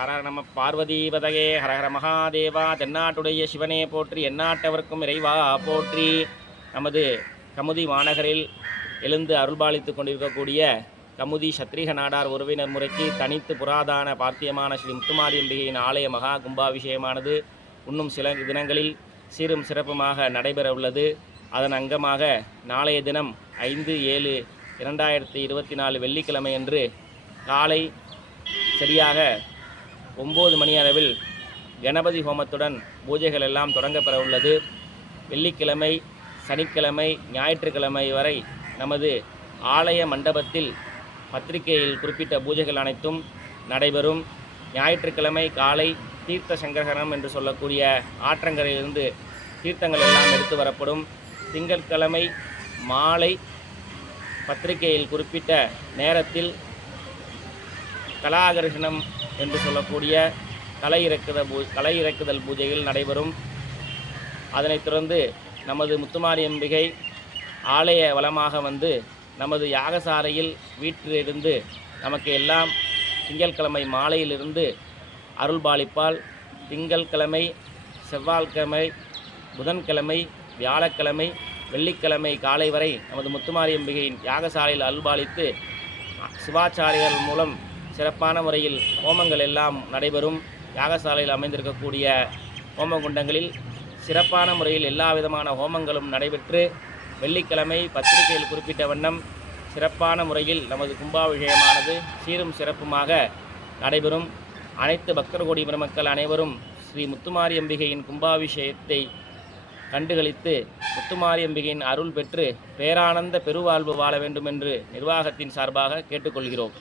ஹர நம பார்வதீபதகே ஹரஹர மகாதேவா தென்னாட்டுடைய சிவனே போற்றி எந்நாட்டவர்க்கும் இறைவா போற்றி. நமது கமுதி மாநகரில் எழுந்து அருள்பாலித்து கொண்டிருக்கக்கூடிய கமுதி சத்ரிக நாடார் உறவினர் முறைக்கு தனித்து புராதான பார்த்தியமான ஸ்ரீ முத்துமாரியம்பிகையின் ஆலய மகா கும்பாபிஷேகமானது இன்னும் சில தினங்களில் சீரும் சிறப்புமாக நடைபெற உள்ளது அதன் அங்கமாக நாளைய தினம் ஐந்து ஏழு இரண்டாயிரத்தி இருபத்தி நாலு வெள்ளிக்கிழமையன்று காலை சரியாக ஒம்பது மணி அளவில் கணபதி ஹோமத்துடன் பூஜைகள் எல்லாம் தொடங்கப்பெற உள்ளது வெள்ளிக்கிழமை சனிக்கிழமை ஞாயிற்றுக்கிழமை வரை நமது ஆலய மண்டபத்தில் பத்திரிகையில் குறிப்பிட்ட பூஜைகள் அனைத்தும் நடைபெறும். ஞாயிற்றுக்கிழமை காலை தீர்த்த சங்கரகரம் என்று சொல்லக்கூடிய ஆற்றங்கரையிலிருந்து தீர்த்தங்கள் எல்லாம் எடுத்து வரப்படும். திங்கட்கிழமை மாலை பத்திரிகையில் குறிப்பிட்ட நேரத்தில் கலாகர்ஷணம் என்று சொல்லக்கூடிய கலை இறக்குத பூ கலை இறக்குதல் பூஜைகள் நடைபெறும். அதனைத் தொடர்ந்து நமது முத்துமாரியம்பிகை ஆலய வளமாக வந்து நமது யாகசாலையில் வீட்டிலிருந்து நமக்கு எல்லாம் திங்கட்கிழமை மாலையிலிருந்து அருள்பாலிப்பால் திங்கட்கிழமை செவ்வாய்க்கிழமை புதன்கிழமை வியாழக்கிழமை வெள்ளிக்கிழமை காலை வரை நமது முத்துமாரியம்பிகையின் யாகசாலையில் அருள்பாலித்து சிவாச்சாரியர்கள் மூலம் சிறப்பான முறையில் ஹோமங்கள் எல்லாம் நடைபெறும். யாகசாலையில் அமைந்திருக்கக்கூடிய ஹோமகுண்டங்களில் சிறப்பான முறையில் எல்லா விதமான ஹோமங்களும் நடைபெற்று வெள்ளிக்கிழமை பத்திரிகையில் குறிப்பிட்ட வண்ணம் சிறப்பான முறையில் நமது கும்பாபிஷேகமானது சீரும் சிறப்புமாக நடைபெறும். அனைத்து பக்தர் கோடி பெருமக்கள் அனைவரும் ஸ்ரீ முத்துமாரியம்பிகையின் கும்பாபிஷேகத்தை கண்டுகளித்து முத்துமாரியம்பிகையின் அருள் பெற்று பேரானந்த பெருவாழ்வு வாழ வேண்டும் என்று நிர்வாகத்தின் சார்பாக கேட்டுக்கொள்கிறோம்.